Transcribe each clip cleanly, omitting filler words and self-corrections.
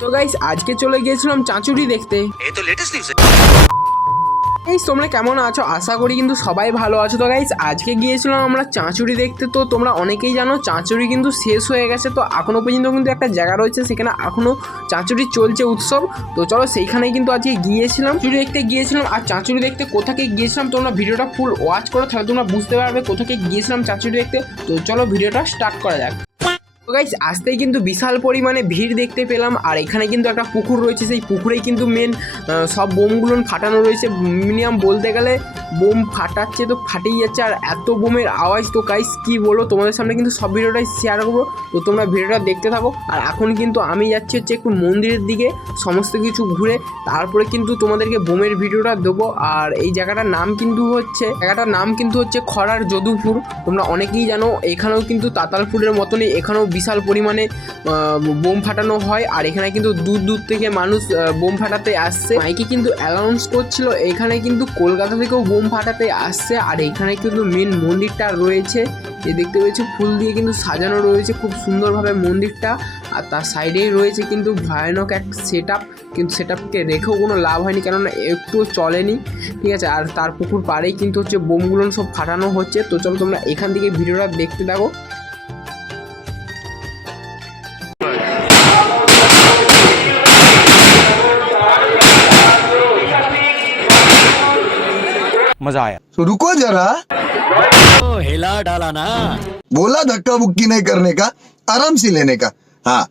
তো গাইস আজকে চলে গিয়েছিলাম চাঁচুড়ি দেখতে। এই তো লেটেস্ট নিউজ। গাইস তোমরা কেমন আছো? আশা করি কিন্তু সবাই ভালো আছো। তো গাইস আজকে গিয়েছিলাম আমরা চাঁচুড়ি দেখতে। তো তোমরা অনেকেই জানো চাঁচুড়ি কিন্তু শেষ হয়ে গেছে, তো এখনো পর্যন্ত কিন্তু একটা জায়গা রয়েছে সেখানে এখনো চাঁচুড়ি চলছে উৎসব। তো চলো সেইখানেই কিন্তু আজকে গিয়েছিলাম, চাঁচুড়ি দেখতে গিয়েছিলাম। আর চাঁচুড়ি দেখতে কোথাকে গিয়েছিলাম তোমরা ভিডিওটা ফুল ওয়াচ করো, তাহলে তোমরা বুঝতে পারবে কোথাকে গিয়েছিলাম চাঁচুড়ি দেখতে। তো চলো ভিডিওটা স্টার্ট করা যাক। তো গাইস আসতেই কিন্তু বিশাল পরিমাণে ভিড় দেখতে পেলাম। আর এখানে কিন্তু একটা পুকুর রয়েছে, সেই পুকুরেই কিন্তু মেন সব বোমগুলো ফাটানো রয়েছে। মিনিমাম বলতে গেলে বোম ফাটাচ্ছে তো ফাটেই যাচ্ছে, আর এত বোমের আওয়াজ। তো গাইস কি বলো, তোমাদের সামনে কিন্তু সব ভিডিওটাই শেয়ার করবো, তো তোমরা ভিডিওটা দেখতে থাকো। আর এখন কিন্তু আমি যাচ্ছি হচ্ছে একটু মন্দিরের দিকে, সমস্ত কিছু ঘুরে তারপরে কিন্তু তোমাদেরকে বোমের ভিডিওটা দেবো। আর এই জায়গাটার নাম কিন্তু হচ্ছে খড়ার যদুপুর। তোমরা অনেকেই জানো এখানেও কিন্তু তাতালপুরের মতনই এখানেও বিশাল পরিমাণে বোম ফাটানো হয়। আর এখানে কিন্তু দূর দূর থেকে মানুষ বোম ফাটাতে আসছে। মাইকে কিন্তু অ্যানাউন্স করছিল এখানে কিন্তু কলকাতা থেকেও বোম ফাটাতে আসছে। আর এখানে কিন্তু মেন মন্দিরটা রয়েছে, যে দেখতে পেয়েছি ফুল দিয়ে কিন্তু সাজানো রয়েছে খুব সুন্দরভাবে মন্দিরটা। আর তার সাইডেই রয়েছে কিন্তু ভয়ানক এক সেট আপ, কিন্তু সেট আপকে রেখেও কোনো লাভ হয়নি, কেননা একটুও চলেনি, ঠিক আছে। আর তার পুকুর পাড়েই কিন্তু হচ্ছে বোমগুলো সব ফাটানো হচ্ছে। তো চলো তোমরা এখান থেকে ভিডিওটা দেখতে থাকো। मजा आया। तो रुको जरा, तो हिला डाला ना। बोला धक्का बुक्की नहीं करने का, आराम से लेने का। हाँ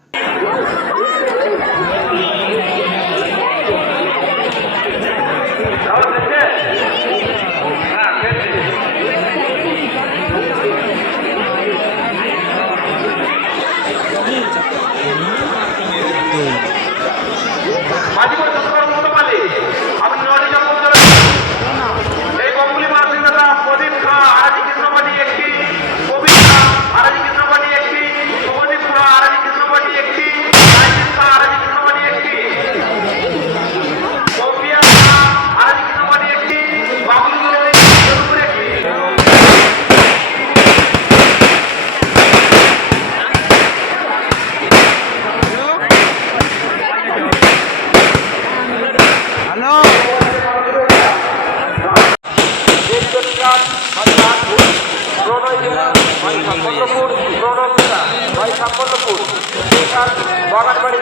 বাগানবাড়ি